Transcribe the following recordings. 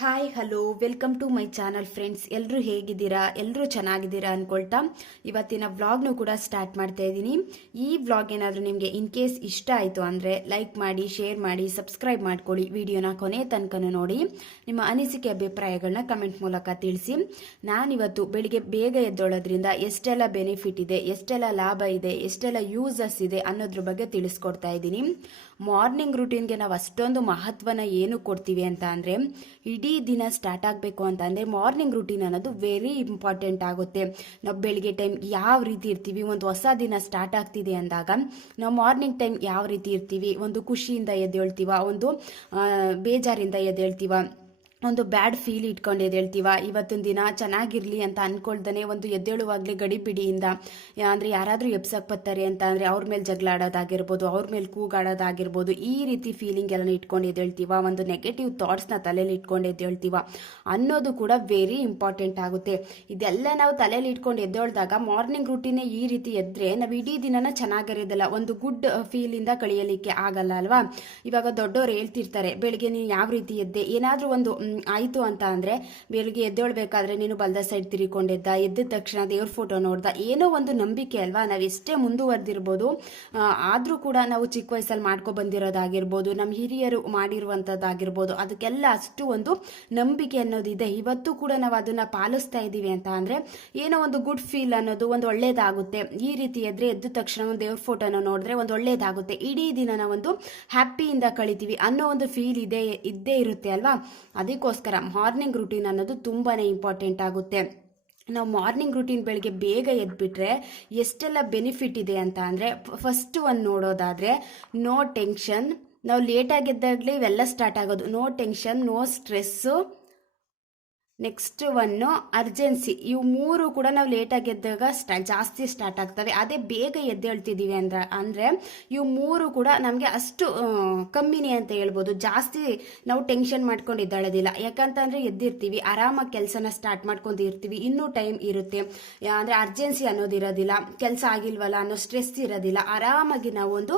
Hi hello welcome to my channel friends ಎಲ್ಲರೂ ಹೇಗಿದ್ದೀರಾ? ಎಲ್ಲರೂ ಚೆನ್ನಾಗಿದ್ದೀರಾ ಅಂದ್ಕೊಳ್ತಾ ಇವತ್ತಿನ ವ್ಲಾಗ್ನು ಕೂಡ ಸ್ಟಾರ್ಟ್ ಮಾಡ್ತಾ ಇದ್ದೀನಿ. ಈ ವ್ಲಾಗ್ ಏನಾದರೂ ನಿಮಗೆ ಇನ್ ಕೇಸ್ ಇಷ್ಟ ಆಯಿತು ಅಂದರೆ ಲೈಕ್ ಮಾಡಿ ಶೇರ್ ಮಾಡಿ ಸಬ್ಸ್ಕ್ರೈಬ್ ಮಾಡ್ಕೊಳ್ಳಿ ವಿಡಿಯೋನ ಕೊನೆ ತನಕನೂ ನೋಡಿ. ನಿಮ್ಮ ಅನಿಸಿಕೆ ಅಭಿಪ್ರಾಯಗಳನ್ನ ಕಮೆಂಟ್ ಮೂಲಕ ತಿಳಿಸಿ. ನಾನಿವತ್ತು ಬೆಳಿಗ್ಗೆ ಬೇಗ ಎದ್ದೊಳೋದ್ರಿಂದ ಎಷ್ಟೆಲ್ಲ ಬೆನಿಫಿಟ್ ಇದೆ, ಎಷ್ಟೆಲ್ಲ ಲಾಭ ಇದೆ, ಎಷ್ಟೆಲ್ಲ ಯೂಸಸ್ ಇದೆ ಅನ್ನೋದ್ರ ಬಗ್ಗೆ ತಿಳಿಸ್ಕೊಡ್ತಾ ಇದ್ದೀನಿ. ಮಾರ್ನಿಂಗ್ ರುಟೀನ್ಗೆ ನಾವು ಅಷ್ಟೊಂದು ಮಹತ್ವನ ಏನು ಕೊಡ್ತೀವಿ ಅಂತ ಅಂದರೆ ಇಡೀ ದಿನ ಸ್ಟಾರ್ಟ್ ಆಗಬೇಕು ಅಂತ ಅಂದರೆ ಮಾರ್ನಿಂಗ್ ರೂಟೀನ್ ಅನ್ನೋದು ವೆರಿ ಇಂಪಾರ್ಟೆಂಟ್ ಆಗುತ್ತೆ. ನಾವು ಬೆಳಿಗ್ಗೆ ಟೈಮ್ ಯಾವ ರೀತಿ ಇರ್ತೀವಿ, ಒಂದು ಹೊಸ ದಿನ ಸ್ಟಾರ್ಟ್ ಆಗ್ತಿದೆ ಅಂದಾಗ ನಾವು ಮಾರ್ನಿಂಗ್ ಟೈಮ್ ಯಾವ ರೀತಿ ಇರ್ತೀವಿ, ಒಂದು ಖುಷಿಯಿಂದ ಎದ್ದೇಳ್ತೀವ, ಒಂದು ಬೇಜಾರಿಂದ ಎದ್ದೇಳ್ತೀವ ಒಂದು ಬ್ಯಾಡ್ ಫೀಲ್ ಇಟ್ಕೊಂಡು ಎದ್ದೇಳ್ತೀವ ಇವತ್ತಿನ ದಿನ ಚೆನ್ನಾಗಿರಲಿ ಅಂತ ಅನ್ಕೊಳ್ತಾನೆ ಒಂದು ಎದ್ದೇಳುವಾಗಲೇ ಗಡಿಬಿಡಿಯಿಂದ ಅಂದರೆ ಯಾರಾದರೂ ಎಬ್ಸಕ್ಕೆ ಬರ್ತಾರೆ ಅಂತ ಅಂದರೆ ಅವ್ರ ಮೇಲೆ ಜಗಳ ಆಡೋದಾಗಿರ್ಬೋದು ಅವ್ರ ಮೇಲೆ ಕೂಗಾಡೋದಾಗಿರ್ಬೋದು, ಈ ರೀತಿ ಫೀಲಿಂಗ್ ಎಲ್ಲ ಇಟ್ಕೊಂಡು ಎದ್ದೇಳ್ತೀವ ಒಂದು ನೆಗೆಟಿವ್ ಥಾಟ್ಸ್ನ ತಲೆಯಲ್ಲಿ ಇಟ್ಕೊಂಡು ಎದ್ದೇಳ್ತೀವ ಅನ್ನೋದು ಕೂಡ ವೆರಿ ಇಂಪಾರ್ಟೆಂಟ್ ಆಗುತ್ತೆ. ಇದೆಲ್ಲ ನಾವು ತಲೆಯಲ್ಲಿ ಇಟ್ಕೊಂಡು ಎದ್ದೇಳ್ದಾಗ ಮಾರ್ನಿಂಗ್ ರುಟೀನೇ ಈ ರೀತಿ ಎದ್ದರೆ ನಾವು ಇಡೀ ದಿನನ ಚೆನ್ನಾಗಿರೋದಿಲ್ಲ, ಒಂದು ಗುಡ್ ಫೀಲಿಂದ ಕಳಿಯಲಿಕ್ಕೆ ಆಗಲ್ಲ ಅಲ್ವಾ? ಇವಾಗ ದೊಡ್ಡವರು ಹೇಳ್ತಿರ್ತಾರೆ, ಬೆಳಿಗ್ಗೆ ನೀನು ಯಾವ ರೀತಿ ಎದ್ದೆ? ಏನಾದರೂ ಒಂದು ಆಯ್ತು ಅಂತ ಅಂದರೆ ಬೆಳಿಗ್ಗೆ ಎದ್ದೇಳ್ಬೇಕಾದ್ರೆ ನೀನು ಬಲ್ದ ಸೈಡ್ ತಿರ್ಕೊಂಡಿದ್ದ ಎದ್ದ ತಕ್ಷಣ ದೇವ್ರ ಫೋಟೋ ನೋಡ್ದ, ಏನೋ ಒಂದು ನಂಬಿಕೆ ಅಲ್ವಾ? ನಾವು ಎಷ್ಟೇ ಮುಂದುವರೆದಿರ್ಬೋದು ಆದರೂ ಕೂಡ ನಾವು ಚಿಕ್ಕ ವಯಸ್ಸಲ್ಲಿ ಮಾಡ್ಕೊ ಬಂದಿರೋದಾಗಿರ್ಬೋದು ನಮ್ಮ ಹಿರಿಯರು ಮಾಡಿರುವಂಥದ್ದಾಗಿರ್ಬೋದು ಅದಕ್ಕೆಲ್ಲ ಅಷ್ಟು ಒಂದು ನಂಬಿಕೆ ಅನ್ನೋದಿದೆ. ಇವತ್ತು ಕೂಡ ನಾವು ಅದನ್ನು ಪಾಲಿಸ್ತಾ ಇದ್ದೀವಿ ಅಂತ ಅಂದರೆ ಏನೋ ಒಂದು ಗುಡ್ ಫೀಲ್ ಅನ್ನೋದು ಒಂದು ಒಳ್ಳೇದಾಗುತ್ತೆ. ಈ ರೀತಿ ಎದ್ರೆ ಎದ್ದ ತಕ್ಷಣ ಒಂದು ದೇವ್ರ ಫೋಟೋನ ನೋಡಿದ್ರೆ ಒಂದು ಒಳ್ಳೇದಾಗುತ್ತೆ. ಇಡೀ ದಿನನ ಒಂದು ಹ್ಯಾಪಿಯಿಂದ ಕಳಿತೀವಿ ಅನ್ನೋ ಒಂದು ಫೀಲ್ ಇದೆ, ಇದ್ದೇ ಇರುತ್ತೆ ಅಲ್ವಾ? ಅದಕ್ಕೋಸ್ಕರ ಮಾರ್ನಿಂಗ್ ರುಟೀನ್ ಅನ್ನೋದು ತುಂಬಾ ಇಂಪಾರ್ಟೆಂಟ್ ಆಗುತ್ತೆ. ನಾವು ಮಾರ್ನಿಂಗ್ ರುಟೀನ್ ಬೆಳಿಗ್ಗೆ ಬೇಗ ಎದ್ಬಿಟ್ರೆ ಎಷ್ಟೆಲ್ಲ ಬೆನಿಫಿಟ್ ಇದೆ ಅಂತ ಅಂದರೆ ಫಸ್ಟ್ ಒಂದು ನೋಡೋದಾದರೆ ನೋ ಟೆನ್ಷನ್ ನಾವು ಲೇಟಾಗಿ ಎದ್ದಾಗಲೇ ಇವೆಲ್ಲ ಸ್ಟಾರ್ಟ್ ಆಗೋದು. No tension no stress next one urgency ಇವು ಮೂರು ಕೂಡ ನಾವು ಲೇಟಾಗಿ ಎದ್ದಾಗ ಸ್ಟಾ ಜಾಸ್ತಿ ಸ್ಟಾರ್ಟ್ ಆಗ್ತವೆ. ಅದೇ ಬೇಗ ಎದ್ದೇಳ್ತಿದ್ದೀವಿ ಅಂದ್ರೆ, ಅಂದರೆ ಇವು ಮೂರು ಕೂಡ ನಮಗೆ ಅಷ್ಟು ಕಮ್ಮಿನೇ ಅಂತ ಹೇಳ್ಬೋದು. ಜಾಸ್ತಿ ನಾವು ಟೆನ್ಷನ್ ಮಾಡ್ಕೊಂಡು ಎದ್ದೇಳೋದಿಲ್ಲ. ಯಾಕಂತಂದರೆ ಎದ್ದಿರ್ತೀವಿ, ಆರಾಮಾಗಿ ಕೆಲಸನ ಸ್ಟಾರ್ಟ್ ಮಾಡ್ಕೊಂಡು ಇರ್ತೀವಿ. ಇನ್ನೂ ಟೈಮ್ ಇರುತ್ತೆ. ಅಂದರೆ ಅರ್ಜೆನ್ಸಿ ಅನ್ನೋದು ಇರೋದಿಲ್ಲ. ಕೆಲಸ ಆಗಿಲ್ವಲ್ಲ ಅನ್ನೋ ಸ್ಟ್ರೆಸ್ ಇರೋದಿಲ್ಲ. ಆರಾಮಾಗಿ ನಾವು ಒಂದು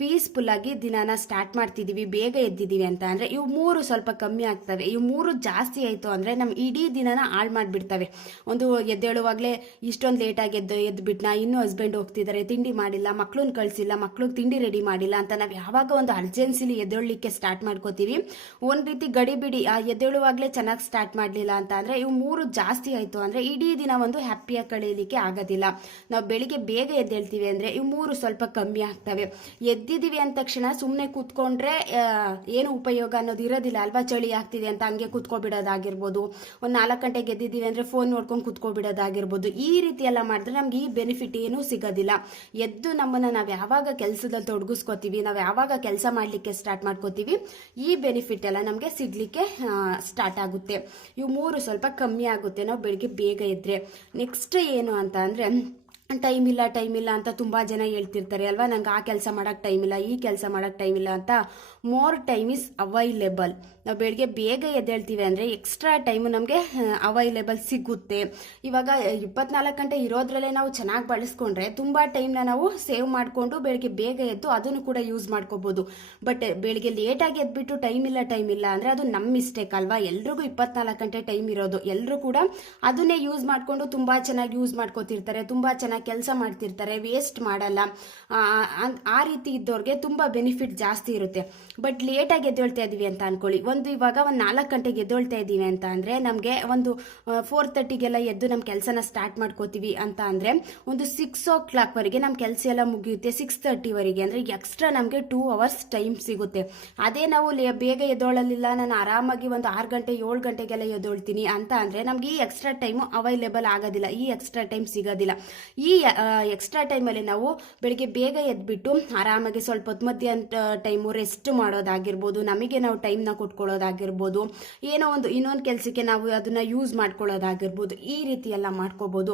ಪೀಸ್ಫುಲ್ಲಾಗಿ ದಿನಾನ ಸ್ಟಾರ್ಟ್ ಮಾಡ್ತಿದ್ದೀವಿ, ಬೇಗ ಎದ್ದಿದ್ದೀವಿ ಅಂತ. ಅಂದರೆ ಇವು ಮೂರು ಸ್ವಲ್ಪ ಕಮ್ಮಿ ಆಗ್ತವೆ. ಇವು ಮೂರು ಜಾಸ್ತಿ ಆಯಿತು ಅಂದರೆ ನಮ್ಮ ಇಡೀ ದಿನನ ಹಾಳು ಮಾಡಿಬಿಡ್ತವೆ. ಒಂದು ಎದ್ದೇಳುವಾಗಲೇ ಇಷ್ಟೊಂದು ಲೇಟಾಗಿ ಎದ್ದು ಎದ್ಬಿಟ್ನಾ ಇನ್ನೂ ಹಸ್ಬೆಂಡ್ ಹೋಗ್ತಿದ್ದಾರೆ ತಿಂಡಿ ಮಾಡಿಲ್ಲ ಮಕ್ಳನ್ನ ಕಳಿಸಿಲ್ಲ, ಮಕ್ಳಿಗೆ ತಿಂಡಿ ರೆಡಿ ಮಾಡಿಲ್ಲ ಅಂತ ನಾವು ಯಾವಾಗ ಒಂದು ಅರ್ಜೆನ್ಸಿಲಿ ಎದ್ದೇಳಲಿಕ್ಕೆ ಸ್ಟಾರ್ಟ್ ಮಾಡ್ಕೋತೀವಿ. ಒಂದು ರೀತಿ ಗಡಿಬಿಡಿ ಆ ಎದ್ದೇಳುವಾಗಲೇ ಚೆನ್ನಾಗಿ ಸ್ಟಾರ್ಟ್ ಮಾಡಲಿಲ್ಲ ಅಂತ ಅಂದರೆ ಇವು ಮೂರು ಜಾಸ್ತಿ ಆಯಿತು ಅಂದರೆ ಇಡೀ ದಿನ ಒಂದು ಹ್ಯಾಪಿಯಾಗಿ ಕಳೆಯಲಿಕ್ಕೆ ಆಗೋದಿಲ್ಲ. ನಾವು ಬೆಳಿಗ್ಗೆ ಬೇಗ ಎದ್ದೇಳ್ತೀವಿ ಅಂದರೆ ಇವು ಮೂರು ಸ್ವಲ್ಪ ಕಮ್ಮಿ ಆಗ್ತವೆ. ಎದ್ದಿದ್ದೀವಿ ಅಂದ ತಕ್ಷಣ ಸುಮ್ಮನೆ ಕೂತ್ಕೊಂಡ್ರೆ ಏನು ಉಪಯೋಗ ಅನ್ನೋದು ಇರೋದಿಲ್ಲ. ಅಲ್ವಾ ಚಳಿ ಆಗ್ತಿದೆ ಅಂತ ಹಂಗೆ ಕೂತ್ಕೊಬಿಡೋದಾಗಿರ್ಬೋದು ಒಂದು ನಾಲ್ಕು ಗಂಟೆಗೆ ಗೆದ್ದಿದ್ದೀವಿ ಅಂದರೆ ಫೋನ್ ನೋಡ್ಕೊಂಡು ಕುತ್ಕೊಬಿಡೋದಾಗಿರ್ಬೋದು. ಈ ರೀತಿ ಎಲ್ಲ ಮಾಡಿದ್ರೆ ನಮ್ಗೆ ಈ ಬೆನಿಫಿಟ್ ಏನೂ ಸಿಗೋದಿಲ್ಲ. ಎದ್ದು ನಮ್ಮನ್ನು ನಾವು ಯಾವಾಗ ಕೆಲಸದಲ್ಲಿ ತೊಡಗಿಸ್ಕೋತೀವಿ ನಾವು ಯಾವಾಗ ಕೆಲಸ ಮಾಡಲಿಕ್ಕೆ ಸ್ಟಾರ್ಟ್ ಮಾಡ್ಕೋತೀವಿ, ಈ ಬೆನಿಫಿಟ್ ಎಲ್ಲ ನಮಗೆ ಸಿಗಲಿಕ್ಕೆ ಸ್ಟಾರ್ಟ್ ಆಗುತ್ತೆ. ಇವು ಮೂರು ಸ್ವಲ್ಪ ಕಮ್ಮಿ ಆಗುತ್ತೆ ನಾವು ಬೆಳಿಗ್ಗೆ ಬೇಗ ಇದ್ದರೆ ನೆಕ್ಸ್ಟ್ ಏನು ಅಂತ ಅಂದರೆ, ಟೈಮ್ ಇಲ್ಲ ಟೈಮ್ ಇಲ್ಲ ಅಂತ ತುಂಬ ಜನ ಹೇಳ್ತಿರ್ತಾರೆ ಅಲ್ವಾ? ನಂಗೆ ಆ ಕೆಲಸ ಮಾಡೋಕ್ಕೆ ಟೈಮ್ ಇಲ್ಲ, ಈ ಕೆಲಸ ಮಾಡೋಕ್ಕೆ ಟೈಮ್ ಇಲ್ಲ ಅಂತ. ಮೋರ್ ಟೈಮ್ ಇಸ್ ಅವೈಲೇಬಲ್ ನಾವು ಬೆಳಿಗ್ಗೆ ಬೇಗ ಎದ್ದೇಳ್ತೀವಿ ಅಂದರೆ ಎಕ್ಸ್ಟ್ರಾ ಟೈಮು ನಮಗೆ ಅವೈಲೇಬಲ್ ಸಿಗುತ್ತೆ. ಇವಾಗ ಇಪ್ಪತ್ನಾಲ್ಕು ಗಂಟೆ ಇರೋದ್ರಲ್ಲೇ ನಾವು ಚೆನ್ನಾಗಿ ಬಳಸ್ಕೊಂಡ್ರೆ ತುಂಬ ಟೈಮ್ನ ನಾವು ಸೇವ್ ಮಾಡಿಕೊಂಡು ಬೆಳಗ್ಗೆ ಬೇಗ ಎದ್ದು ಅದನ್ನು ಕೂಡ ಯೂಸ್ ಮಾಡ್ಕೋಬೋದು. ಬಟ್ ಬೆಳಿಗ್ಗೆ ಲೇಟಾಗಿ ಎದ್ಬಿಟ್ಟು ಟೈಮ್ ಇಲ್ಲ ಟೈಮ್ ಇಲ್ಲ ಅಂದರೆ ಅದು ನಮ್ಮ ಮಿಸ್ಟೇಕ್ ಅಲ್ವಾ? ಎಲ್ರಿಗೂ ಇಪ್ಪತ್ನಾಲ್ಕು ಗಂಟೆ ಟೈಮ್ ಇರೋದು. ಎಲ್ಲರೂ ಕೂಡ ಅದನ್ನೇ ಯೂಸ್ ಮಾಡಿಕೊಂಡು ತುಂಬ ಚೆನ್ನಾಗಿ ಯೂಸ್ ಮಾಡ್ಕೋತಿರ್ತಾರೆ ತುಂಬ ಚೆನ್ನಾಗಿ ಕೆಲಸ ಮಾಡ್ತಿರ್ತಾರೆ ವೇಸ್ಟ್ ಮಾಡಲ್ಲ. ಆ, ರೀತಿ ಇದ್ದವ್ರಿಗೆ ತುಂಬ ಬೆನಿಫಿಟ್ ಜಾಸ್ತಿ ಇರುತ್ತೆ. ಬಟ್ ಲೇಟಾಗಿ ಎದ್ದೇಳ್ತಾ ಇದ್ದೀವಿ ಅಂತ ಅನ್ಕೊಳ್ಳಿ. ಒಂದು ಇವಾಗ ಒಂದು ನಾಲ್ಕು ಗಂಟೆಗೆ ಎದ್ದೊಳ್ತಾ ಇದ್ದೀವಿ ಅಂತ ಅಂದರೆ ನಮಗೆ ಒಂದು ಫೋರ್ ತರ್ಟಿಗೆಲ್ಲ ಎದ್ದು ನಮ್ಮ ಕೆಲಸನ ಸ್ಟಾರ್ಟ್ ಮಾಡ್ಕೋತೀವಿ ಅಂತ ಅಂದರೆ ಒಂದು ಸಿಕ್ಸ್ ಓ ಕ್ಲಾಕ್ವರೆಗೆ ನಮ್ಮ ಕೆಲಸ ಎಲ್ಲ ಮುಗಿಯುತ್ತೆ. ಸಿಕ್ಸ್ ತರ್ಟಿವರೆಗೆ ಅಂದರೆ ಎಕ್ಸ್ಟ್ರಾ ನಮಗೆ ಟೂ ಅವರ್ಸ್ ಟೈಮ್ ಸಿಗುತ್ತೆ. ಅದೇ ನಾವು ಬೇಗ ಎದ್ದೋಳಲಿಲ್ಲ, ನಾನು ಆರಾಮಾಗಿ ಒಂದು ಆರು ಗಂಟೆ, ಏಳು ಗಂಟೆಗೆಲ್ಲ ಎದ್ದೊಳ್ತೀನಿ ಅಂತ ಅಂದರೆ ನಮಗೆ ಈ ಎಕ್ಸ್ಟ್ರಾ ಟೈಮು ಅವೈಲೇಬಲ್ ಆಗೋದಿಲ್ಲ. ಈ ಎಕ್ಸ್ಟ್ರಾ ಟೈಮ್ ಸಿಗೋದಿಲ್ಲ. ಈ ಎಕ್ಸ್ಟ್ರಾ ಟೈಮಲ್ಲಿ ನಾವು ಬೆಳಿಗ್ಗೆ ಬೇಗ ಎದ್ಬಿಟ್ಟು ಆರಾಮಾಗಿ ಸ್ವಲ್ಪ ಹೊತ್ತು ಮಧ್ಯಾಹ್ನ ಟೈಮು ರೆಸ್ಟ್ ಮಾಡೋದಾಗಿರ್ಬೋದು. ನಮಗೆ ನಾವು ಟೈಮ್ನ ಕೊಟ್ಕೊಳ್ಳೋದಾಗಿರ್ಬೋದು ಏನೋ ಒಂದು ಇನ್ನೊಂದು ಕೆಲಸಕ್ಕೆ ನಾವು ಅದನ್ನು ಯೂಸ್ ಮಾಡ್ಕೊಳ್ಳೋದಾಗಿರ್ಬೋದು, ಈ ರೀತಿ ಎಲ್ಲ ಮಾಡ್ಕೋಬೋದು.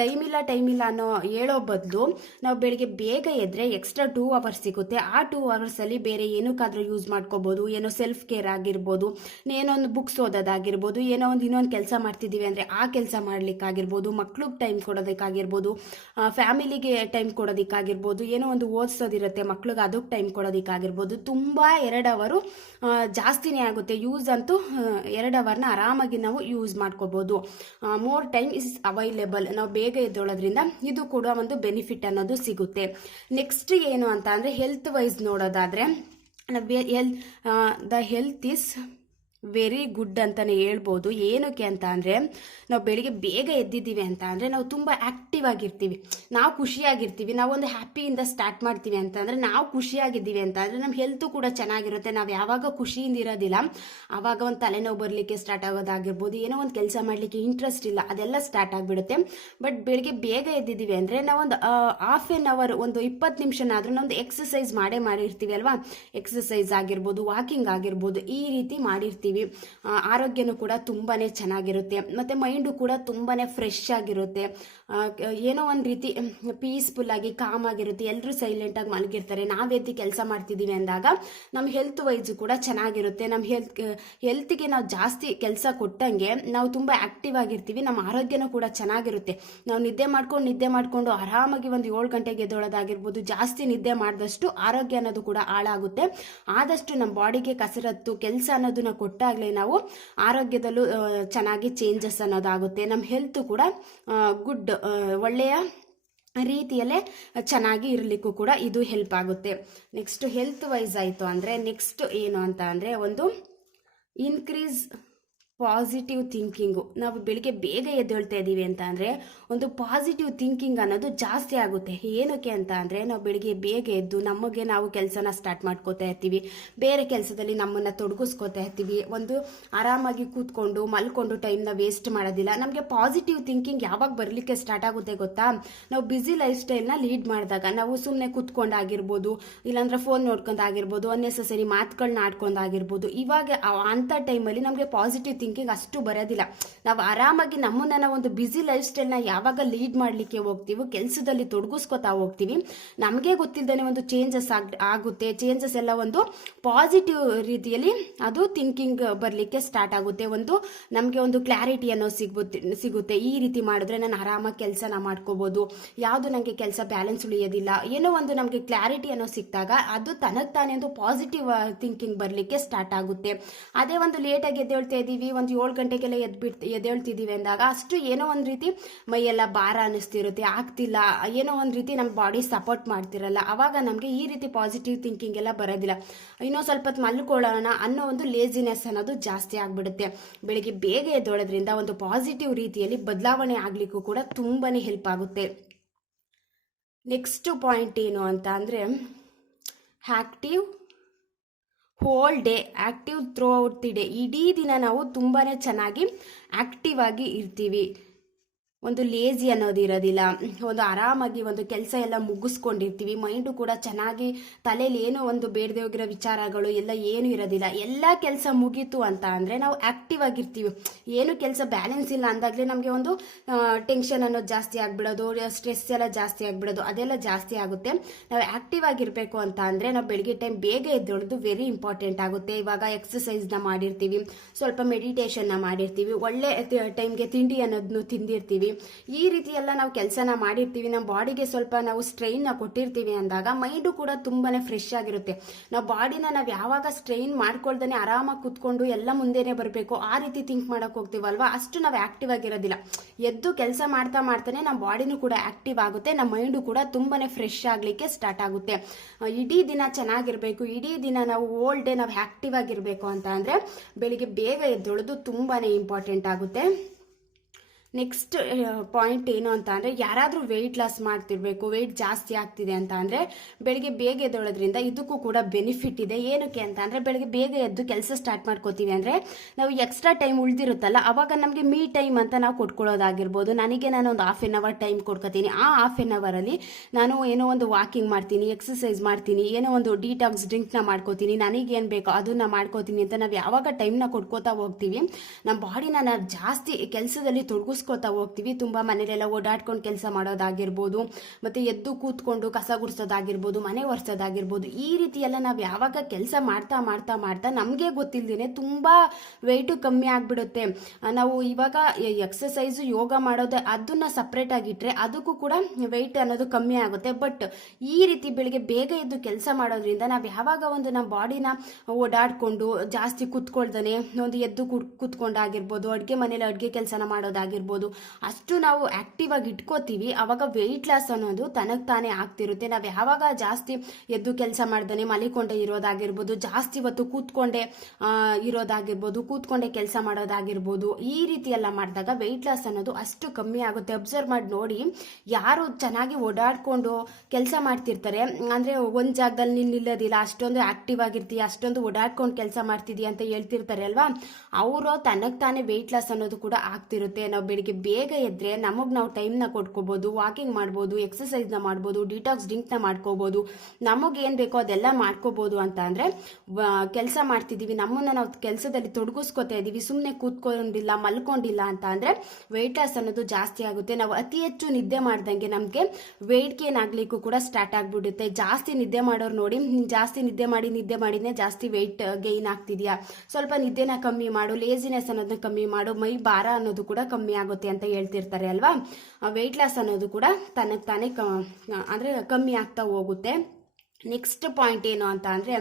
ಟೈಮ್ ಇಲ್ಲ ಟೈಮ್ ಇಲ್ಲ ಅನ್ನೋ ಹೇಳೋ ಬದಲು ನಾವು ಬೆಳಿಗ್ಗೆ ಬೇಗ ಎದ್ರೆ ಎಕ್ಸ್ಟ್ರಾ ಟೂ ಅವರ್ಸ್ ಸಿಗುತ್ತೆ. ಆ ಟೂ ಅವರ್ಸಲ್ಲಿ ಬೇರೆ ಏನಕ್ಕಾದ್ರೂ ಯೂಸ್ ಮಾಡ್ಕೋಬೋದು. ಏನೋ ಸೆಲ್ಫ್ ಕೇರ್ ಆಗಿರ್ಬೋದು, ಏನೋ ಒಂದು ಬುಕ್ಸ್ ಓದೋದಾಗಿರ್ಬೋದು, ಏನೋ ಒಂದು ಇನ್ನೊಂದು ಕೆಲಸ ಮಾಡ್ತಿದ್ದೀವಿ ಅಂದರೆ ಆ ಕೆಲಸ ಮಾಡ್ಲಿಕ್ಕಾಗಿರ್ಬೋದು, ಮಕ್ಳಿಗೆ ಟೈಮ್ ಕೊಡೋದಕ್ಕಾಗಿರ್ಬೋದು ಫ್ಯಾಮಿಲಿಗೆ ಟೈಮ್ ಕೊಡೋದಕ್ಕಾಗಿರ್ಬೋದು, ಏನೋ ಒಂದು ಓದಿಸೋದಿರುತ್ತೆ ಮಕ್ಳಿಗೆ ಅದಕ್ಕೆ ಟೈಮ್ ಕೊಡೋದಕ್ಕಾಗಿರ್ಬೋದು. ತುಂಬ ಎರಡು ಅವರು ಜಾಸ್ತಿನೇ ಆಗುತ್ತೆ ಯೂಸ್ ಅಂತೂ ಎರಡು ಅವರ್ನ ಆರಾಮಾಗಿ ನಾವು ಯೂಸ್ ಮಾಡ್ಕೋಬೋದು. ಮೋರ್ ಟೈಮ್ ಇಸ್ ಅವೈಲೇಬಲ್ ನಾವು ಬೇಗ ಎದ್ದೊಳೋದ್ರಿಂದ ಇದು ಕೂಡ ಒಂದು ಬೆನಿಫಿಟ್ ಅನ್ನೋದು ಸಿಗುತ್ತೆ. ನೆಕ್ಸ್ಟ್ ಏನು ಅಂತ ಅಂದರೆ ಹೆಲ್ತ್ ವೈಸ್ ನೋಡೋದಾದರೆ ಹೆಲ್ the health is very good ಅಂತಲೇ ಹೇಳ್ಬೋದು. ಏನಕ್ಕೆ ಅಂತ ಅಂದರೆ, ನಾವು ಬೆಳಿಗ್ಗೆ ಬೇಗ ಎದ್ದಿದ್ದೀವಿ ಅಂತ ಅಂದರೆ, ನಾವು ತುಂಬ ಆ್ಯಕ್ಟಿವ್ ಆಗಿರ್ತೀವಿ. ನಾವು ಖುಷಿಯಾಗಿರ್ತೀವಿ. ನಾವು ಒಂದು ಹ್ಯಾಪಿಯಿಂದ ಸ್ಟಾರ್ಟ್ ಮಾಡ್ತೀವಿ ಅಂತ ಅಂದರೆ, ನಾವು ಖುಷಿಯಾಗಿದ್ದೀವಿ ಅಂತ ಅಂದರೆ ನಮ್ಮ ಹೆಲ್ತು ಕೂಡ ಚೆನ್ನಾಗಿರುತ್ತೆ. ನಾವು ಯಾವಾಗ ಖುಷಿಯಿಂದ ಇರೋದಿಲ್ಲ. ಆವಾಗ ಒಂದು ತಲೆನೋವು ಬರಲಿಕ್ಕೆ ಸ್ಟಾರ್ಟ್ ಆಗೋದಾಗಿರ್ಬೋದು. ಏನೋ ಒಂದು ಕೆಲಸ ಮಾಡಲಿಕ್ಕೆ ಇಂಟ್ರೆಸ್ಟ್ ಇಲ್ಲ. ಅದೆಲ್ಲ ಸ್ಟಾರ್ಟ್ ಆಗಿಬಿಡುತ್ತೆ. ಬಟ್ ಬೆಳಿಗ್ಗೆ ಬೇಗ ಎದ್ದಿದ್ದೀವಿ ಅಂದರೆ ನಾವೊಂದು ಹಾಫ್ ಆನ್ ಅವರ್ ಒಂದು ಇಪ್ಪತ್ತು ನಿಮಿಷನಾದರೂ ನಮ್ಮದು ಎಕ್ಸಸೈಸ್ ಮಾಡೇ ಮಾಡಿರ್ತೀವಿ ಅಲ್ವಾ? ಎಕ್ಸಸೈಸ್ ಆಗಿರ್ಬೋದು ವಾಕಿಂಗ್ ಆಗಿರ್ಬೋದು, ಈ ರೀತಿ ಮಾಡಿರ್ತೀವಿ. ಆ, ಆರೋಗ್ಯನೂ ಕೂಡ ತುಂಬಾ ಚೆನ್ನಾಗಿರುತ್ತೆ. ಮತ್ತು ಮೈಂಡು ಕೂಡ ತುಂಬಾ ಫ್ರೆಶ್ ಆಗಿರುತ್ತೆ. ಏನೋ ಒಂದು ರೀತಿ ಪೀಸ್ಫುಲ್ ಆಗಿ ಕಾಮ್ ಆಗಿರುತ್ತೆ. ಎಲ್ಲರೂ ಸೈಲೆಂಟಾಗಿ ಮಲಗಿರ್ತಾರೆ. ನಾವೆದ್ದು ಕೆಲಸ ಮಾಡ್ತಿದ್ದೀವಿ ಅಂದಾಗ ನಮ್ಮ ಹೆಲ್ತ್ ವೈಸು ಕೂಡ ಚೆನ್ನಾಗಿರುತ್ತೆ. ನಮ್ಮ ಹೆಲ್ತ್ ಹೆಲ್ತ್ಗೆ ನಾವು ಜಾಸ್ತಿ ಕೆಲಸ ಕೊಟ್ಟಂಗೆ ನಾವು ತುಂಬ ಆ್ಯಕ್ಟಿವ್ ಆಗಿರ್ತೀವಿ. ನಮ್ಮ ಆರೋಗ್ಯನೂ ಕೂಡ ಚೆನ್ನಾಗಿರುತ್ತೆ. ನಾವು ನಿದ್ದೆ ಮಾಡ್ಕೊಂಡು ನಿದ್ದೆ ಮಾಡಿಕೊಂಡು ಆರಾಮಾಗಿ ಒಂದು ಏಳು ಗಂಟೆಗೆ ಎದ್ದೊಳೋದಾಗಿರ್ಬೋದು ಜಾಸ್ತಿ ನಿದ್ದೆ ಮಾಡಿದಷ್ಟು ಆರೋಗ್ಯ ಅನ್ನೋದು ಕೂಡ ಹಾಳಾಗುತ್ತೆ. ಆದಷ್ಟು ನಮ್ಮ ಬಾಡಿಗೆ ಕಸರತ್ತು ಕೆಲಸ ಅನ್ನೋದನ್ನ ಕೊಟ್ಟಾಗಲೇ ನಾವು ಆರೋಗ್ಯದಲ್ಲೂ ಚೆನ್ನಾಗಿ ಚೇಂಜಸ್ ಅನ್ನೋದಾಗುತ್ತೆ. ನಮ್ಮ ಹೆಲ್ತ್ ಕೂಡ ಗುಡ್ ಒಳ್ಳೆಯ ರೀತಿಯಲ್ಲೇ ಚೆನ್ನಾಗಿ ಇರಲಿಕ್ಕೂ ಕೂಡ ಇದು ಹೆಲ್ಪ್ ಆಗುತ್ತೆ. ನೆಕ್ಸ್ಟ್ ಹೆಲ್ತ್ ವೈಸ್ ಆಯಿತು ಅಂದರೆ ನೆಕ್ಸ್ಟ್ ಏನು ಅಂತ ಅಂದರೆ ಒಂದು ಇನ್ಕ್ರೀಸ್ ಪಾಸಿಟಿವ್ ಥಿಂಕಿಂಗು ನಾವು ಬೆಳಿಗ್ಗೆ ಬೇಗ ಎದ್ದೇಳ್ತಾ ಇದ್ದೀವಿ ಅಂತ ಅಂದರೆ ಒಂದು ಪಾಸಿಟಿವ್ ಥಿಂಕಿಂಗ್ ಅನ್ನೋದು ಜಾಸ್ತಿ ಆಗುತ್ತೆ. ಏನಕ್ಕೆ ಅಂತ ಅಂದರೆ ನಾವು ಬೆಳಿಗ್ಗೆ ಬೇಗ ಎದ್ದು ನಮಗೆ ನಾವು ಕೆಲಸನ ಸ್ಟಾರ್ಟ್ ಮಾಡ್ಕೋತಾ ಇರ್ತೀವಿ. ಬೇರೆ ಕೆಲಸದಲ್ಲಿ ನಮ್ಮನ್ನು ತೊಡಗಿಸ್ಕೋತಾ ಇರ್ತೀವಿ. ಒಂದು ಆರಾಮಾಗಿ ಕೂತ್ಕೊಂಡು, ಮಲ್ಕೊಂಡು ಟೈಮ್ನ ವೇಸ್ಟ್ ಮಾಡೋದಿಲ್ಲ. ನಮಗೆ ಪಾಸಿಟಿವ್ ಥಿಂಕಿಂಗ್ ಯಾವಾಗ ಬರಲಿಕ್ಕೆ ಸ್ಟಾರ್ಟ್ ಆಗುತ್ತೆ ಗೊತ್ತಾ? ನಾವು ಬ್ಯುಸಿ ಲೈಫ್ ಸ್ಟೈಲ್ನ ಲೀಡ್ ಮಾಡಿದಾಗ, ನಾವು ಸುಮ್ಮನೆ ಕೂತ್ಕೊಂಡಾಗಿರ್ಬೋದು, ಇಲ್ಲಾಂದ್ರೆ ಫೋನ್ ನೋಡ್ಕೊಂಡಾಗಿರ್ಬೋದು ಅನ್ನೆಸಸರಿ ಮಾತುಗಳನ್ನ ಆಡ್ಕೊಂಡಾಗಿರ್ಬೋದು, ಇವಾಗ ಅಂಥ ಟೈಮಲ್ಲಿ ನಮಗೆ ಪಾಸಿಟಿವ್ ಥಿಂಕಿಂಗ್ ಅಷ್ಟು ಬರೋದಿಲ್ಲ. ನಾವು ಆರಾಮಾಗಿ ನಮ್ಮನ್ನ ಒಂದು ಬ್ಯುಸಿ ಲೈಫ್ ಸ್ಟೈಲ್ನ ಯಾವಾಗ ಲೀಡ್ ಮಾಡಲಿಕ್ಕೆ ಹೋಗ್ತೀವೋ, ಕೆಲಸದಲ್ಲಿ ತೊಡಗಿಸ್ಕೊತಾ ಹೋಗ್ತೀವಿ. ನಮಗೆ ಗೊತ್ತಿಲ್ಲದೇ ಒಂದು ಚೇಂಜಸ್ ಆಗ, ಆಗುತ್ತೆ. ಚೇಂಜಸ್ ಎಲ್ಲ ಒಂದು ಪಾಸಿಟಿವ್ ರೀತಿಯಲ್ಲಿ ಅದು ಥಿಂಕಿಂಗ್ ಬರಲಿಕ್ಕೆ ಸ್ಟಾರ್ಟ್ ಆಗುತ್ತೆ. ಒಂದು ನಮಗೆ ಒಂದು ಕ್ಲಾರಿಟಿ ಅನ್ನೋ ಸಿಗುತ್ತೆ ಸಿಗುತ್ತೆ. ಈ ರೀತಿ ಮಾಡಿದ್ರೆ ನಾನು ಆರಾಮಾಗಿ ಕೆಲಸನ ಮಾಡ್ಕೋಬೋದು. ಯಾವುದು ನನಗೆ ಕೆಲಸ ಬ್ಯಾಲೆನ್ಸ್ ಉಳಿಯೋದಿಲ್ಲ. ಏನೋ ಒಂದು ನಮಗೆ ಕ್ಲಾರಿಟಿ ಅನ್ನೋ ಸಿಕ್ಕಿದಾಗ ಅದು ತನಗೆ ತಾನೇ ಒಂದು ಪಾಸಿಟಿವ್ ಥಿಂಕಿಂಗ್ ಬರಲಿಕ್ಕೆ ಸ್ಟಾರ್ಟ್ ಆಗುತ್ತೆ. ಅದೇ ಒಂದು ಲೇಟಾಗಿ ಎದ್ದೇಳ್ತಾ ಇದ್ದೀವಿ ಒಂದು ಏಳು ಗಂಟೆಗೆಲ್ಲ ಎದ್ಬಿಟ್ಟು ಎದ್ದೇಳ್ತಿದ್ದೀವಿ ಅಂದಾಗ ಅಷ್ಟು ಏನೋ ಒಂದು ರೀತಿ ಮೈಯೆಲ್ಲ ಭಾರ ಅನ್ನಿಸ್ತಿರುತ್ತೆ, ಆಗ್ತಿಲ್ಲ, ಏನೋ ಒಂದು ರೀತಿ ನಮ್ಮ ಬಾಡಿ ಸಪೋರ್ಟ್ ಮಾಡ್ತಿರಲ್ಲ ಆವಾಗ ನಮಗೆ ಈ ರೀತಿ ಪಾಸಿಟಿವ್ ಥಿಂಕಿಂಗ್ ಎಲ್ಲ ಬರೋದಿಲ್ಲ. ಇನ್ನೂ ಸ್ವಲ್ಪ ಹೊತ್ತು ಮಲ್ಕೊಳ್ಳೋಣ ಅನ್ನೋ ಒಂದು ಲೇಸಿನೆಸ್ ಅನ್ನೋದು ಜಾಸ್ತಿ ಆಗಿಬಿಡುತ್ತೆ. ಬೆಳಿಗ್ಗೆ ಬೇಗ ಎದ್ದೋಳೋದ್ರಿಂದ ಒಂದು ಪಾಸಿಟಿವ್ ರೀತಿಯಲ್ಲಿ ಬದಲಾವಣೆ ಆಗಲಿಕ್ಕೂ ಕೂಡ ತುಂಬಾ ಹೆಲ್ಪ್ ಆಗುತ್ತೆ. ನೆಕ್ಸ್ಟ್ ಪಾಯಿಂಟ್ ಏನು ಅಂತ ಅಂದರೆ active whole day active throughout the day ಇಡೀ ದಿನ ನಾವು ತುಂಬಾ ಚೆನ್ನಾಗಿ ಆ್ಯಕ್ಟಿವ್ ಆಗಿ ಇರ್ತೀವಿ. ಒಂದು ಲೇಜಿ ಅನ್ನೋದು ಇರೋದಿಲ್ಲ. ಒಂದು ಆರಾಮಾಗಿ ಒಂದು ಕೆಲಸ ಎಲ್ಲ ಮುಗಿಸ್ಕೊಂಡಿರ್ತೀವಿ. ಮೈಂಡು ಕೂಡ ಚೆನ್ನಾಗಿ ತಲೆಯಲ್ಲಿ ಏನೋ ಒಂದು ಬೇಡದೆ ಹೋಗಿರೋ ವಿಚಾರಗಳು ಎಲ್ಲ ಏನು ಇರೋದಿಲ್ಲ. ಎಲ್ಲ ಕೆಲಸ ಮುಗೀತು ಅಂತ ಅಂದರೆ ನಾವು ಆ್ಯಕ್ಟಿವ್ ಆಗಿರ್ತೀವಿ. ಏನು ಕೆಲಸ ಬ್ಯಾಲೆನ್ಸ್ ಇಲ್ಲ ಅಂದಾಗಲೇ ನಮಗೆ ಒಂದು ಟೆನ್ಷನ್ ಅನ್ನೋದು ಜಾಸ್ತಿ ಆಗಿಬಿಡೋದು ಸ್ಟ್ರೆಸ್ ಎಲ್ಲ ಜಾಸ್ತಿ ಆಗ್ಬಿಡೋದು, ಅದೆಲ್ಲ ಜಾಸ್ತಿ ಆಗುತ್ತೆ. ನಾವು ಆ್ಯಕ್ಟಿವ್ ಆಗಿರಬೇಕು ಅಂತ ಅಂದರೆ ನಾವು ಬೆಳಗ್ಗೆ ಟೈಮ್ ಬೇಗ ಎದ್ದೊಳೋದು ವೆರಿ ಇಂಪಾರ್ಟೆಂಟ್ ಆಗುತ್ತೆ. ಇವಾಗ ಎಕ್ಸಸೈಸ್ನ ಮಾಡಿರ್ತೀವಿ. ಸ್ವಲ್ಪ ಮೆಡಿಟೇಷನ್ನ ಮಾಡಿರ್ತೀವಿ. ಒಳ್ಳೆ ಟೈಮ್ಗೆ ತಿಂಡಿ ಅನ್ನೋದನ್ನು ತಿಂದಿರ್ತೀವಿ. ಈ ರೀತಿ ಎಲ್ಲ ನಾವು ಕೆಲಸನ ಮಾಡಿರ್ತೀವಿ ನಮ್ಮ ಬಾಡಿಗೆ ಸ್ವಲ್ಪ ನಾವು ಸ್ಟ್ರೈನ್ನ ಕೊಟ್ಟಿರ್ತೀವಿ ಅಂದಾಗ ಮೈಂಡು ಕೂಡ ತುಂಬಾ ಫ್ರೆಶ್ ಆಗಿರುತ್ತೆ. ನಾವು ಬಾಡಿನ ನಾವು ಯಾವಾಗ ಸ್ಟ್ರೈನ್ ಮಾಡ್ಕೊಳ್ದೇ ಆರಾಮಾಗಿ ಕೂತ್ಕೊಂಡು ಎಲ್ಲ ಮುಂದೆನೇ ಬರಬೇಕು, ಆ ರೀತಿ ಥಿಂಕ್ ಮಾಡೋಕೆ ಹೋಗ್ತೀವಲ್ವ? ಅಷ್ಟು ನಾವು ಆ್ಯಕ್ಟಿವ್ ಆಗಿರೋದಿಲ್ಲ. ಎದ್ದು ಕೆಲಸ ಮಾಡ್ತಾ ಮಾಡ್ತಾನೆ ನಮ್ಮ ಬಾಡಿನೂ ಕೂಡ ಆ್ಯಕ್ಟಿವ್ ಆಗುತ್ತೆ ನಮ್ಮ ಮೈಂಡು ಕೂಡ ತುಂಬಾ ಫ್ರೆಶ್ ಆಗಲಿಕ್ಕೆ ಸ್ಟಾರ್ಟ್ ಆಗುತ್ತೆ. ಇಡೀ ದಿನ ಚೆನ್ನಾಗಿರಬೇಕು, ಇಡೀ ದಿನ ನಾವು ಓಲ್ಡ್ ಡೇ ನಾವು ಆ್ಯಕ್ಟಿವ್ ಆಗಿರಬೇಕು ಅಂತ ಅಂದರೆ ಬೆಳಿಗ್ಗೆ ಬೇಗ ಎದ್ದೊಳದು ತುಂಬಾ ಇಂಪಾರ್ಟೆಂಟ್ ಆಗುತ್ತೆ. ನೆಕ್ಸ್ಟ್ ಪಾಯಿಂಟ್ ಏನು ಅಂತ ಅಂದರೆ ಯಾರಾದರೂ ವೆಯ್ಟ್ ಲಾಸ್ ಮಾಡ್ತಿರ್ಬೇಕು ವೆಯ್ಟ್ ಜಾಸ್ತಿ ಆಗ್ತಿದೆ ಅಂತ ಅಂದರೆ ಬೆಳಿಗ್ಗೆ ಬೇಗ ಎದ್ದೊಳೋದ್ರಿಂದ ಇದಕ್ಕೂ ಕೂಡ ಬೆನಿಫಿಟ್ ಇದೆ. ಏನಕ್ಕೆ ಅಂತ ಅಂದರೆ ಬೆಳಿಗ್ಗೆ ಬೇಗ ಎದ್ದು ಕೆಲಸ ಸ್ಟಾರ್ಟ್ ಮಾಡ್ಕೋತೀವಿ ಅಂದರೆ ನಾವು ಎಕ್ಸ್ಟ್ರಾ ಟೈಮ್ ಉಳಿದಿರುತ್ತಲ್ಲ, ಅವಾಗ ನಮಗೆ ಮೀ ಟೈಮ್ ಅಂತ ನಾವು ಕೊಟ್ಕೊಳ್ಳೋದಾಗಿರ್ಬೋದು. ನನಗೆ ನಾನು ಒಂದು ಹಾಫ್ ಎನ್ ಅವರ್ ಟೈಮ್ ಕೊಡ್ಕೋತೀನಿ. ಆ ಹಾಫ್ ಎನ್ ಅವರಲ್ಲಿ ನಾನು ಏನೋ ಒಂದು ವಾಕಿಂಗ್ ಮಾಡ್ತೀನಿ ಎಕ್ಸಸೈಸ್ ಮಾಡ್ತೀನಿ, ಏನೋ ಒಂದು ಡಿಟಾಕ್ಸ್ ಡ್ರಿಂಕ್ನ ಮಾಡ್ಕೋತೀನಿ ನನಗೇನು ಬೇಕೋ ಅದನ್ನ ಮಾಡ್ಕೋತೀನಿ ಅಂತ ನಾವು ಯಾವಾಗ ಟೈಮ್ನ ಕೊಟ್ಕೋತಾ ಹೋಗ್ತೀವಿ ನಮ್ಮ ಬಾಡಿನ ನಾವು ಜಾಸ್ತಿ ಕೆಲಸದಲ್ಲಿ ತೊಡಗಿಸ್ ಮುಗಿಸ್ಕೊತಾ ಹೋಗ್ತೀವಿ. ತುಂಬ ಮನೇಲೆಲ್ಲ ಓಡಾಡ್ಕೊಂಡು ಕೆಲಸ ಮಾಡೋದಾಗಿರ್ಬೋದು, ಮತ್ತು ಎದ್ದು ಕೂತ್ಕೊಂಡು ಕಸ ಗುಡಿಸೋದಾಗಿರ್ಬೋದು, ಮನೆ ಒರೆಸೋದಾಗಿರ್ಬೋದು, ಈ ರೀತಿಯೆಲ್ಲ ನಾವು ಯಾವಾಗ ಕೆಲಸ ಮಾಡ್ತಾ ಮಾಡ್ತಾ ಮಾಡ್ತಾ ನಮಗೆ ಗೊತ್ತಿಲ್ಲದೇನೆ ತುಂಬ ವೆಯ್ಟು ಕಮ್ಮಿ ಆಗಿಬಿಡುತ್ತೆ. ನಾವು ಇವಾಗ ಎಕ್ಸಸೈಸು ಯೋಗ ಮಾಡೋದು ಅದನ್ನ ಸಪ್ರೇಟ್ ಆಗಿಟ್ರೆ ಅದಕ್ಕೂ ಕೂಡ ವೆಯ್ಟ್ ಅನ್ನೋದು ಕಮ್ಮಿ ಆಗುತ್ತೆ. ಬಟ್ ಈ ರೀತಿ ಬೆಳಿಗ್ಗೆ ಬೇಗ ಎದ್ದು ಕೆಲಸ ಮಾಡೋದ್ರಿಂದ ನಾವು ಯಾವಾಗ ಒಂದು ನಮ್ಮ ಬಾಡಿನ ಓಡಾಡಿಕೊಂಡು ಜಾಸ್ತಿ ಕುತ್ಕೊಳ್ದಾನೆ, ಒಂದು ಎದ್ದು ಕುಡ್ ಕುತ್ಕೊಂಡಾಗಿರ್ಬೋದು, ಅಡುಗೆ ಮನೇಲಿ ಅಡುಗೆ ಕೆಲಸನ ಮಾಡೋದಾಗಿರ್ಬೋದು ಅಷ್ಟು ನಾವು ಆಕ್ಟಿವ್ ಆಗಿ ಇಟ್ಕೋತೀವಿ. ಅವಾಗ ವೆಯ್ಟ್ ಲಾಸ್ ಅನ್ನೋದು ತನಗೆ ತಾನೇ ಆಗ್ತಿರುತ್ತೆ. ನಾವು ಯಾವಾಗ ಜಾಸ್ತಿ ಎದ್ದು ಕೆಲಸ ಮಾಡ್ದೇ ಮಲಿಕೊಂಡೆ ಇರೋದಾಗಿರ್ಬೋದು, ಜಾಸ್ತಿ ಹೊತ್ತು ಕೂತ್ಕೊಂಡೆ ಇರೋದಾಗಿರ್ಬೋದು, ಕೂತ್ಕೊಂಡೆ ಕೆಲಸ ಮಾಡೋದಾಗಿರ್ಬೋದು, ಈ ರೀತಿ ಎಲ್ಲ ಮಾಡಿದಾಗ ವೆಯ್ಟ್ ಲಾಸ್ ಅನ್ನೋದು ಅಷ್ಟು ಕಮ್ಮಿ ಆಗುತ್ತೆ. ಅಬ್ಸರ್ವ್ ಮಾಡಿ ನೋಡಿ ಯಾರು ಚೆನ್ನಾಗಿ ಓಡಾಡ್ಕೊಂಡು ಕೆಲಸ ಮಾಡ್ತಿರ್ತಾರೆ. ಅಂದರೆ ಒಂದು ಜಾಗದಲ್ಲಿ ನೀನು ನಿಲ್ಲೋದಿಲ್ಲ ಅಷ್ಟೊಂದು ಆಕ್ಟಿವ್ ಆಗಿರ್ತೀಯ, ಅಷ್ಟೊಂದು ಓಡಾಡ್ಕೊಂಡು ಕೆಲಸ ಮಾಡ್ತಿದ್ದೀಯ ಅಂತ ಹೇಳ್ತಿರ್ತಾರೆ ಅಲ್ವಾ? ಅವರು ತನಗೆ ತಾನೇ ವೆಯ್ಟ್ ಲಾಸ್ ಅನ್ನೋದು ಕೂಡ ಆಗ್ತಿರುತ್ತೆ. ನಾವು ಬೆಳಿಗ್ಗೆ ಬೇಗ ಎದ್ದರೆ ನಮಗೆ ನಾವು ಟೈಮ್ನ ಕೊಟ್ಕೋಬೋದು ವಾಕಿಂಗ್ ಮಾಡ್ಬೋದು ಎಕ್ಸಸೈಸ್ನ ಮಾಡ್ಬೋದು ಡಿಟಾಕ್ಸ್ ಡ್ರಿಂಕ್ನ ಮಾಡ್ಕೋಬೋದು, ನಮಗೆ ಏನು ಬೇಕೋ ಅದೆಲ್ಲ ಮಾಡ್ಕೋಬೋದು ಅಂತ ಅಂದರೆ ಕೆಲಸ ಮಾಡ್ತಿದ್ದೀವಿ ನಮ್ಮನ್ನು ನಾವು ಕೆಲಸದಲ್ಲಿ ತೊಡಗಿಸ್ಕೊತಾ ಇದ್ದೀವಿ ಸುಮ್ಮನೆ ಕೂತ್ಕೊಂಡಿಲ್ಲ, ಮಲ್ಕೊಂಡಿಲ್ಲ ಅಂತ ಅಂದರೆ ವೆಯ್ಟ್ ಲಾಸ್ ಅನ್ನೋದು ಜಾಸ್ತಿ ಆಗುತ್ತೆ. ನಾವು ಅತಿ ಹೆಚ್ಚು ನಿದ್ದೆ ಮಾಡ್ದಂಗೆ ನಮಗೆ ವೆಯ್ಟ್ ಗೇನ್ ಆಗಲಿಕ್ಕೂ ಕೂಡ ಸ್ಟಾರ್ಟ್ ಆಗಿಬಿಡುತ್ತೆ. ಜಾಸ್ತಿ ನಿದ್ದೆ ಮಾಡೋರು ನೋಡಿ ಜಾಸ್ತಿ ನಿದ್ದೆ ಮಾಡಿ, ನಿದ್ದೆ ಮಾಡಿನೇ ಜಾಸ್ತಿ ವೆಯ್ಟ್ ಗೇನ್ ಆಗ್ತಿದೆಯಾ? ಸ್ವಲ್ಪ ನಿದ್ದೆನ ಕಮ್ಮಿ ಮಾಡು ಲೇಸಿನೆಸ್ ಅನ್ನೋದನ್ನ ಕಮ್ಮಿ ಮಾಡು, ಮೈ ಭಾರ ಅನ್ನೋದು ಕೂಡ ಕಮ್ಮಿ ಆಗುತ್ತೆ. ಅಂತ ಹೇಳ್ತಿರ್ತಾರೆ ಅಲ್ವಾ? ವೆಯ್ಟ್ ಲಾಸ್ ಅನ್ನೋದು ಕೂಡ ತನಗೆ ತಾನೇ ಕ ಅಂದರೆ ಕಮ್ಮಿ ಆಗ್ತಾ ಹೋಗುತ್ತೆ. ನೆಕ್ಸ್ಟ್ ಪಾಯಿಂಟ್ ಏನು ಅಂತ ಅಂದರೆ,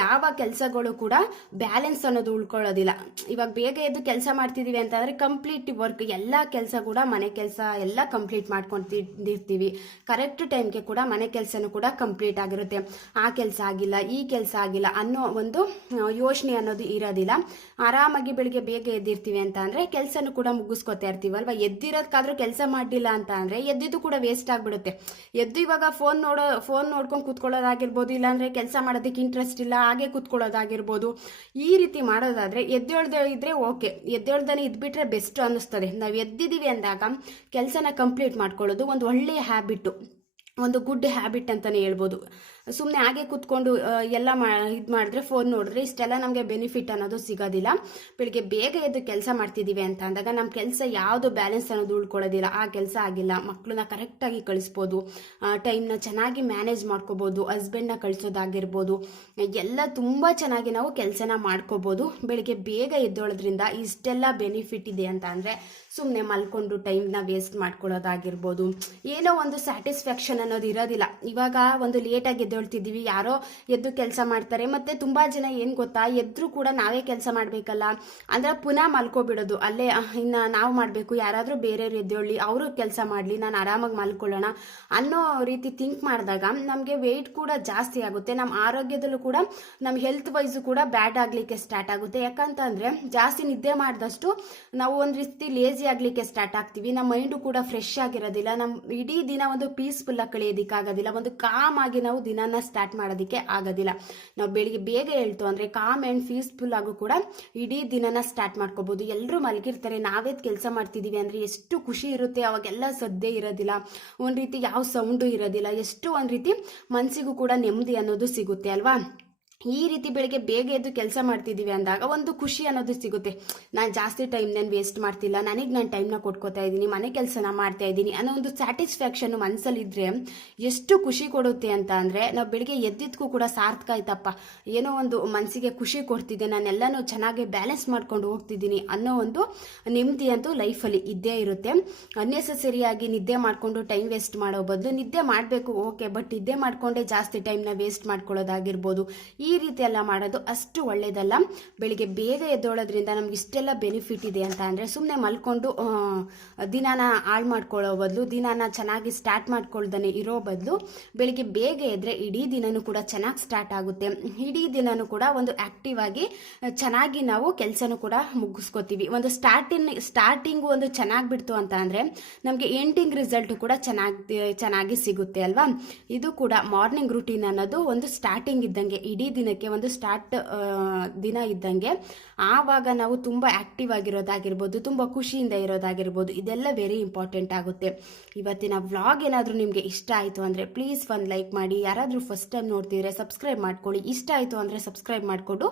ಯಾವ ಕೆಲಸಗಳು ಕೂಡ ಬ್ಯಾಲೆನ್ಸ್ ಅನ್ನೋದು ಉಳ್ಕೊಳ್ಳೋದಿಲ್ಲ. ಇವಾಗ ಬೇಗ ಎದ್ದು ಕೆಲಸ ಮಾಡ್ತಿದ್ದೀವಿ ಅಂತಂದರೆ ಕಂಪ್ಲೀಟ್ ವರ್ಕ್ ಎಲ್ಲ ಕೆಲಸ ಕೂಡ ಮನೆ ಕೆಲಸ ಎಲ್ಲ ಕಂಪ್ಲೀಟ್ ಮಾಡ್ಕೊಂತಿರ್ತೀವಿ ಕರೆಕ್ಟ್ ಟೈಮ್ಗೆ ಕೂಡ ಮನೆ ಕೆಲಸನೂ ಕೂಡ ಕಂಪ್ಲೀಟ್ ಆಗಿರುತ್ತೆ. ಆ ಕೆಲಸ ಆಗಿಲ್ಲ, ಈ ಕೆಲಸ ಆಗಿಲ್ಲ ಅನ್ನೋ ಒಂದು ಯೋಚನೆ ಅನ್ನೋದು ಇರೋದಿಲ್ಲ. ಆರಾಮಾಗಿ ಬೆಳಿಗ್ಗೆ ಬೇಗ ಎದ್ದಿರ್ತೀವಿ ಅಂತ ಅಂದರೆ ಕೆಲಸನೂ ಕೂಡ ಮುಗಿಸ್ಕೊತಾ ಅಲ್ವಾ? ಎದ್ದಿರೋದಕ್ಕಾದ್ರೂ ಕೆಲಸ ಮಾಡಲಿಲ್ಲ ಅಂತ ಅಂದರೆ ಎದ್ದಿದ್ದು ಕೂಡ ವೇಸ್ಟ್ ಆಗಿಬಿಡುತ್ತೆ. ಎದ್ದು ಇವಾಗ ಫೋನ್ ನೋಡೋ ಫೋನ್ ನೋಡ್ಕೊಂಡು ಕೂತ್ಕೊಳ್ಳೋದಾಗಿರ್ಬೋದು ಇಲ್ಲಾಂದರೆ ಕೆಲಸ ಮಾಡೋದಕ್ಕೆ ಇಂಟ್ರೆಸ್ಟ್ ಇಲ್ಲ, ಹಾಗೆ ಕೂತ್ಕೊಳ್ಳೋದಾಗಿರ್ಬೋದು. ಈ ರೀತಿ ಮಾಡೋದಾದರೆ ಎದ್ದೇಳ್ದೆ ಇದ್ದರೆ ಓಕೆ ಎದ್ದೇಳ್ದೇ ಇದ್ಬಿಟ್ರೆ ಬೆಸ್ಟ್ ಅನ್ನಿಸ್ತದೆ. ನಾವು ಎದ್ದಿದ್ದೀವಿ ಅಂದಾಗ ಕೆಲಸನ ಕಂಪ್ಲೀಟ್ ಮಾಡ್ಕೊಳ್ಳೋದು ಒಂದು ಒಳ್ಳೆಯ ಹ್ಯಾಬಿಟ್ಟು ಒಂದು ಗುಡ್ ಹ್ಯಾಬಿಟ್ ಅಂತಲೇ ಹೇಳ್ಬೋದು. ಸುಮ್ಮನೆ ಹಾಗೆ ಕೂತ್ಕೊಂಡು ಎಲ್ಲ ಮಾ, ಇದು ಮಾಡಿದ್ರೆ ಫೋನ್ ನೋಡಿದ್ರೆ ಇಷ್ಟೆಲ್ಲ ನಮಗೆ ಬೆನಿಫಿಟ್ ಅನ್ನೋದು ಸಿಗೋದಿಲ್ಲ. ಬೆಳಿಗ್ಗೆ ಬೇಗ ಎದ್ದು ಕೆಲಸ ಮಾಡ್ತಿದ್ದೀವಿ ಅಂತ ಅಂದಾಗ ನಮ್ಮ ಕೆಲಸ ಯಾವುದು ಬ್ಯಾಲೆನ್ಸ್ ಅನ್ನೋದು ಉಳ್ಕೊಳ್ಳೋದಿಲ್ಲ. ಆ ಕೆಲಸ ಆಗಿಲ್ಲ. ಮಕ್ಕಳನ್ನ ಕರೆಕ್ಟಾಗಿ ಕಳಿಸ್ಬೋದು. ಟೈಮ್ನ ಚೆನ್ನಾಗಿ ಮ್ಯಾನೇಜ್ ಮಾಡ್ಕೋಬೋದು. ಹಸ್ಬೆಂಡ್ನ ಕಳಿಸೋದಾಗಿರ್ಬೋದು. ಎಲ್ಲ ತುಂಬ ಚೆನ್ನಾಗಿ ನಾವು ಕೆಲಸನ ಮಾಡ್ಕೋಬೋದು. ಬೆಳಿಗ್ಗೆ ಬೇಗ ಎದ್ದೋಳೋದ್ರಿಂದ ಇಷ್ಟೆಲ್ಲ ಬೆನಿಫಿಟ್ ಇದೆ ಅಂತ ಅಂದರೆ ಸುಮ್ಮನೆ ಮಲ್ಕೊಂಡು ಟೈಮ್ನ ವೇಸ್ಟ್ ಮಾಡ್ಕೊಳ್ಳೋದಾಗಿರ್ಬೋದು. ಏನೋ ಒಂದು ಸ್ಯಾಟಿಸ್ಫ್ಯಾಕ್ಷನ್ ಅನ್ನೋದು ಇರೋದಿಲ್ಲ. ಇವಾಗ ಒಂದು ಲೇಟಾಗಿ ಎದ್ದೇಳ್ತಿದ್ದೀವಿ. ಯಾರೋ ಎದ್ದು ಕೆಲಸ ಮಾಡ್ತಾರೆ. ಮತ್ತು ತುಂಬ ಜನ ಏನು ಗೊತ್ತಾ, ಎದ್ರು ಕೂಡ ನಾವೇ ಕೆಲಸ ಮಾಡಬೇಕಲ್ಲ. ಅಂದರೆ ಪುನಃ ಮಲ್ಕೊಬಿಡೋದು. ಅಲ್ಲೇ ಇನ್ನು ನಾವು ಮಾಡಬೇಕು. ಯಾರಾದರೂ ಬೇರೆಯವ್ರು ಎದ್ದೇಳಿ, ಅವರು ಕೆಲಸ ಮಾಡಲಿ. ನಾನು ಆರಾಮಾಗಿ ಮಲ್ಕೊಳ್ಳೋಣ. ಅನ್ನೋ ರೀತಿ ಥಿಂಕ್ ಮಾಡಿದಾಗ ನಮಗೆ ವೆಯ್ಟ್ ಕೂಡ ಜಾಸ್ತಿ ಆಗುತ್ತೆ. ನಮ್ಮ ಆರೋಗ್ಯದಲ್ಲೂ ಕೂಡ ನಮ್ಮ ಹೆಲ್ತ್ ವೈಸು ಕೂಡ ಬ್ಯಾಡ್ ಆಗಲಿಕ್ಕೆ ಸ್ಟಾರ್ಟ್ ಆಗುತ್ತೆ. ಯಾಕಂತಂದರೆ ಜಾಸ್ತಿ ನಿದ್ದೆ ಮಾಡಿದಷ್ಟು ನಾವು ಒಂದು ರೀತಿ ಲೇಜಿ ಆಗಲಿಕ್ಕೆ ಸ್ಟಾರ್ಟ್ ಆಗ್ತೀವಿ. ನಮ್ಮ ಮೈಂಡು ಕೂಡ ಫ್ರೆಶ್ ಆಗಿರೋದಿಲ್ಲ. ನಮ್ಮ ಇಡೀ ದಿನ ಒಂದು ಪೀಸ್ಫುಲ್ಲಾಗಿ ಕಳೆಯೋದಕ್ಕಾಗೋದಿಲ್ಲ. ಒಂದು ಕಾಮ್ ಆಗಿ ನಾವು ದಿನನ ಸ್ಟಾರ್ಟ್ ಮಾಡೋದಕ್ಕೆ ಆಗೋದಿಲ್ಲ. ನಾವು ಬೆಳಿಗ್ಗೆ ಬೇಗ ಹೇಳ್ತು ಅಂದರೆ ಕಾಮ್ ಆ್ಯಂಡ್ ಪೀಸ್ಫುಲ್ ಆಗು ಕೂಡ ಇಡೀ ದಿನನ ಸ್ಟಾರ್ಟ್ ಮಾಡ್ಕೋಬೋದು. ಎಲ್ಲರೂ ಮಲಗಿರ್ತಾರೆ, ನಾವೇ ಕೆಲಸ ಮಾಡ್ತಿದ್ದೀವಿ ಅಂದರೆ ಎಷ್ಟು ಖುಷಿ ಇರುತ್ತೆ, ಅವಾಗೆಲ್ಲ ಸದ್ದೆ ಇರೋದಿಲ್ಲ. ಒಂದು ರೀತಿ ಯಾವ ಸೌಂಡು ಇರೋದಿಲ್ಲ, ಎಷ್ಟು ಒಂದು ರೀತಿ ಮನಸ್ಸಿಗೂ ಕೂಡ ನೆಮ್ಮದಿ ಅನ್ನೋದು ಸಿಗುತ್ತೆ ಅಲ್ವಾ? ಈ ರೀತಿ ಬೆಳಿಗ್ಗೆ ಬೇಗ ಎದ್ದು ಕೆಲಸ ಮಾಡ್ತಿದ್ದೀವಿ ಅಂದಾಗ ಒಂದು ಖುಷಿ ಅನ್ನೋದು ಸಿಗುತ್ತೆ. ನಾನು ಜಾಸ್ತಿ ಟೈಮ್ ನಾನು ವೇಸ್ಟ್ ಮಾಡ್ತಿಲ್ಲ. ನನಗೆ ನಾನು ಟೈಮ್ನ ಕೊಟ್ಕೋತಾ ಇದ್ದೀನಿ, ಮನೆ ಕೆಲಸನ ಮಾಡ್ತಾ ಇದ್ದೀನಿ ಅನ್ನೋ ಒಂದು ಸ್ಯಾಟಿಸ್ಫ್ಯಾಕ್ಷನ್ ಮನಸ್ಸಲ್ಲಿದ್ದರೆ ಎಷ್ಟು ಖುಷಿ ಕೊಡುತ್ತೆ ಅಂತ ಅಂದರೆ ನಾವು ಬೆಳಿಗ್ಗೆ ಎದ್ದಿದ್ದಕ್ಕೂ ಕೂಡ ಸಾರ್ಥಕ ಆಯ್ತಪ್ಪ. ಏನೋ ಒಂದು ಮನಸ್ಸಿಗೆ ಖುಷಿ ಕೊಡ್ತಿದ್ದೆ ನಾನೆಲ್ಲನೂ ಚೆನ್ನಾಗಿ ಬ್ಯಾಲೆನ್ಸ್ ಮಾಡ್ಕೊಂಡು ಹೋಗ್ತಿದ್ದೀನಿ ಅನ್ನೋ ಒಂದು ನೆಮ್ಮದಿ ಅಂತೂ ಲೈಫಲ್ಲಿ ಇದ್ದೇ ಇರುತ್ತೆ. ಅನ್ನೆಸಸರಿಯಾಗಿ ನಿದ್ದೆ ಮಾಡಿಕೊಂಡು ಟೈಮ್ ವೇಸ್ಟ್ ಮಾಡೋ ಬದಲು ನಿದ್ದೆ ಮಾಡಬೇಕು ಓಕೆ ಬಟ್ ನಿದ್ದೆ ಮಾಡಿಕೊಂಡೇ ಜಾಸ್ತಿ ಟೈಮ್ನ ವೇಸ್ಟ್ ಮಾಡ್ಕೊಳ್ಳೋದಾಗಿರ್ಬೋದು. ಈ ರೀತಿ ಎಲ್ಲ ಮಾಡೋದು ಅಷ್ಟು ಒಳ್ಳೆಯದಲ್ಲ ಬೆಳಿಗ್ಗೆ ಬೇಗ ಎದ್ದೋಳೋದ್ರಿಂದ ನಮ್ಗೆ ಇಷ್ಟೆಲ್ಲ ಬೆನಿಫಿಟ್ ಇದೆ ಅಂತ ಅಂದರೆ ಸುಮ್ಮನೆ ಮಲ್ಕೊಂಡು ದಿನಾನ ಹಾಳು ಮಾಡ್ಕೊಳ್ಳೋ ಬದಲು, ದಿನಾನ ಚೆನ್ನಾಗಿ ಸ್ಟಾರ್ಟ್ ಮಾಡ್ಕೊಳ್ದೇ ಇರೋ ಬದಲು ಬೆಳಿಗ್ಗೆ ಬೇಗ ಎದ್ರೆ ಇಡೀ ದಿನನೂ ಕೂಡ ಚೆನ್ನಾಗಿ ಸ್ಟಾರ್ಟ್ ಆಗುತ್ತೆ. ಇಡೀ ದಿನನೂ ಕೂಡ ಒಂದು ಆ್ಯಕ್ಟಿವ್ ಆಗಿ, ಚೆನ್ನಾಗಿ ನಾವು ಕೆಲಸನೂ ಕೂಡ ಮುಗಿಸ್ಕೋತೀವಿ. ಒಂದು ಸ್ಟಾರ್ಟಿಂಗ್ ಸ್ಟಾರ್ಟಿಂಗು ಒಂದು ಚೆನ್ನಾಗಿ ಬಿಡ್ತು ಅಂತ ಅಂದರೆ ನಮಗೆ ಎಂಡಿಂಗ್ ರಿಸಲ್ಟ್ ಕೂಡ ಚೆನ್ನಾಗಿ ಚೆನ್ನಾಗಿ ಸಿಗುತ್ತೆ ಅಲ್ವಾ? ಇದು ಕೂಡ ಮಾರ್ನಿಂಗ್ ರುಟೀನ್ ಅನ್ನೋದು ಒಂದು ಸ್ಟಾರ್ಟಿಂಗ್ ಇದ್ದಂಗೆ ಇಡೀ ದಿನಕ್ಕೆ ಒಂದು ಸ್ಟಾರ್ಟ್ ದಿನ ಇದ್ದಂಗೆ. ಆವಾಗ ನಾವು ತುಂಬ ಆ್ಯಕ್ಟಿವ್ ಆಗಿರೋದಾಗಿರ್ಬೋದು, ತುಂಬ ಖುಷಿಯಿಂದ ಇರೋದಾಗಿರ್ಬೋದು, ಇದೆಲ್ಲ ವೆರಿ ಇಂಪಾರ್ಟೆಂಟ್ ಆಗುತ್ತೆ. ಇವತ್ತಿನ ವ್ಲಾಗ್ ಏನಾದರೂ ನಿಮಗೆ ಇಷ್ಟ ಆಯಿತು ಅಂದರೆ ಪ್ಲೀಸ್ ಒಂದು ಲೈಕ್ ಮಾಡಿ, ಯಾರಾದರೂ ಫಸ್ಟ್ ಟೈಮ್ ನೋಡ್ತಿದ್ರೆ ಸಬ್ಸ್ಕ್ರೈಬ್ ಮಾಡ್ಕೊಳ್ಳಿ. ಇಷ್ಟ ಆಯಿತು ಅಂದರೆ ಸಬ್ಸ್ಕ್ರೈಬ್ ಮಾಡಿಕೊಂಡು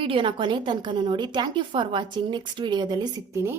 ವಿಡಿಯೋನ ಕೊನೆ ತನಕ ನೋಡಿ. Thank you for watching next ವಿಡಿಯೋದಲ್ಲಿ ಸಿಗ್ತೀನಿ.